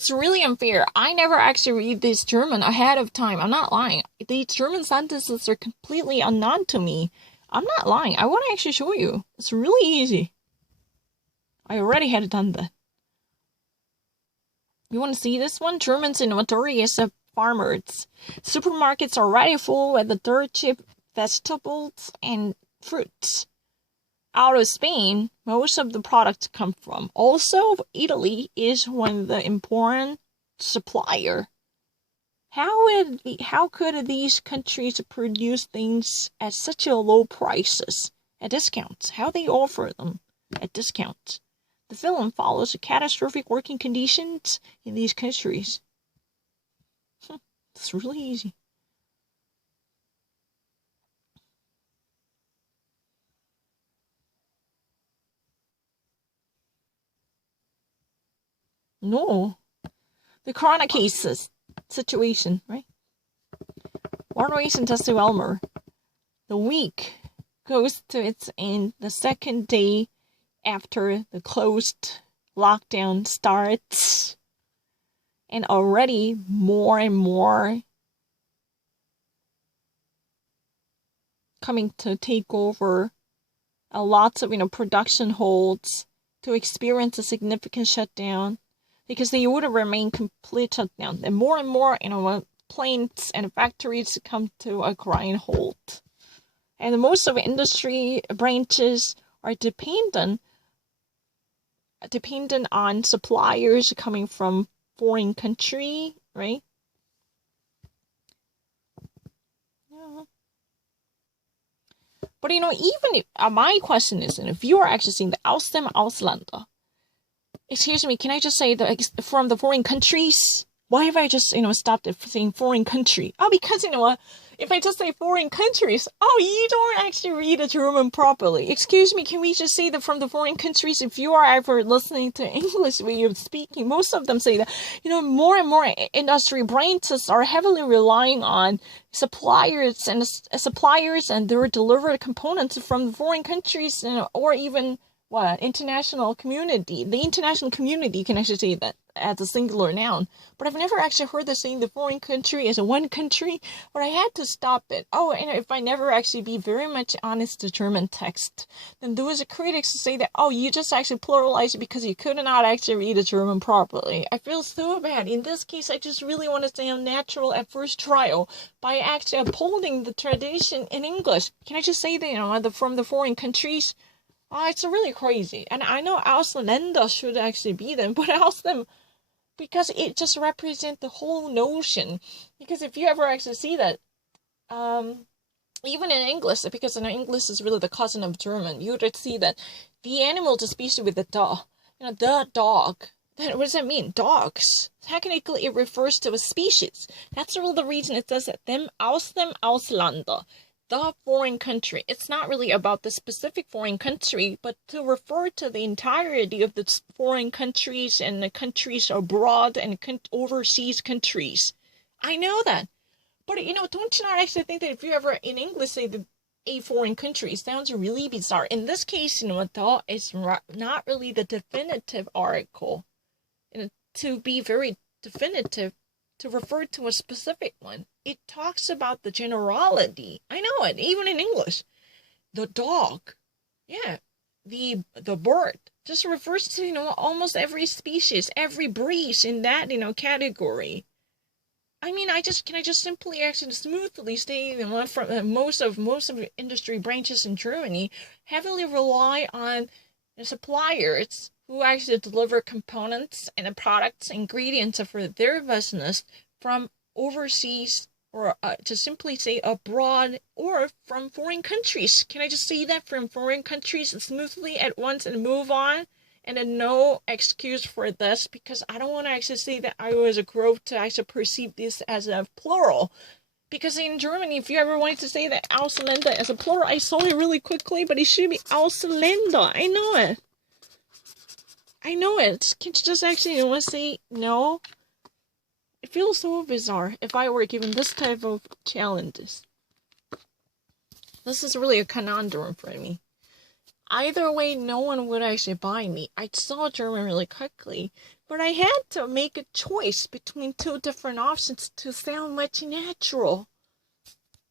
It's really unfair. I never actually read this German ahead of time. I'm not lying. The German sentences are completely unknown to me. I'm not lying. I want to actually show you. It's really easy. I already had done that. You want to see this one? Germans inventory is of farmers. Supermarkets are already full with the dirt cheap vegetables and fruits. Out of Spain, most of the products come from. Also, Italy is one of the important supplier. How could these countries produce things at such a low prices at discounts? How they offer them at discounts? The film follows the catastrophic working conditions in these countries. It's really easy. No. The corona cases situation, right? One reason to sue Elmer. The week goes to its end the second day after the closed lockdown starts. And already more and more coming to take over. Lots of production holds to experience a significant shutdown. Because they would have remained complete shutdown. And more, planes and factories come to a grind halt. And most of the industry branches are dependent on suppliers coming from foreign country, right? Yeah. But even if, my question is, if you are actually seeing the Aus dem Ausländer, excuse me, can I just say that from the foreign countries? Why have I just, stopped at saying foreign country? Oh, because, if I just say foreign countries, you don't actually read the German properly. Excuse me, can we just say that from the foreign countries? If you are ever listening to English way of speaking, most of them say that, more and more industry branches are heavily relying on suppliers and their delivered components from the foreign countries, or even international community. The international community can actually say that as a singular noun. But I've never actually heard the saying the foreign country as a one country, but I had to stop it. And if I never actually be very much honest to German text, then there was a critics to say that, you just actually pluralized it because you could not actually read the German properly. I feel so bad. In this case, I just really want to sound natural at first trial by actually upholding the tradition in English. Can I just say that, from the foreign countries? It's really crazy. And I know Ausländer should actually be them, but Ausländer, because it just represents the whole notion. Because if you ever actually see that, even in English, because English is really the cousin of German, you would see that the animal, the species with the dog, the dog. What does that mean? Dogs. Technically, it refers to a species. That's really the reason it says that them Ausländer. The foreign country. It's not really about the specific foreign country, but to refer to the entirety of the foreign countries and the countries abroad and overseas countries. I know that. But, don't you not actually think that if you ever in English say a foreign country, it sounds really bizarre. In this case, the is not really the definitive article. To be very definitive, to refer to a specific one. It talks about the generality. I know it, even in English. The dog. Yeah. The bird. Just refers to, almost every species, every breed in that, category. I mean, can I just simply actually smoothly say from most of the industry branches in Germany heavily rely on the suppliers who actually deliver components and the products, ingredients for their business from overseas, or to simply say abroad, or from foreign countries. Can I just say that from foreign countries smoothly at once and move on? And then no excuse for this, because I don't want to actually say that I was a growth to actually perceive this as a plural. Because in Germany, if you ever wanted to say that Ausländer as a plural, I saw it really quickly, but it should be Ausländer. I know it. Can't you just actually want to say no? It feels so bizarre if I were given this type of challenges. This is really a conundrum for me. Either way, no one would actually buy me. I saw German really quickly, But I had to make a choice between two different options to sound much natural.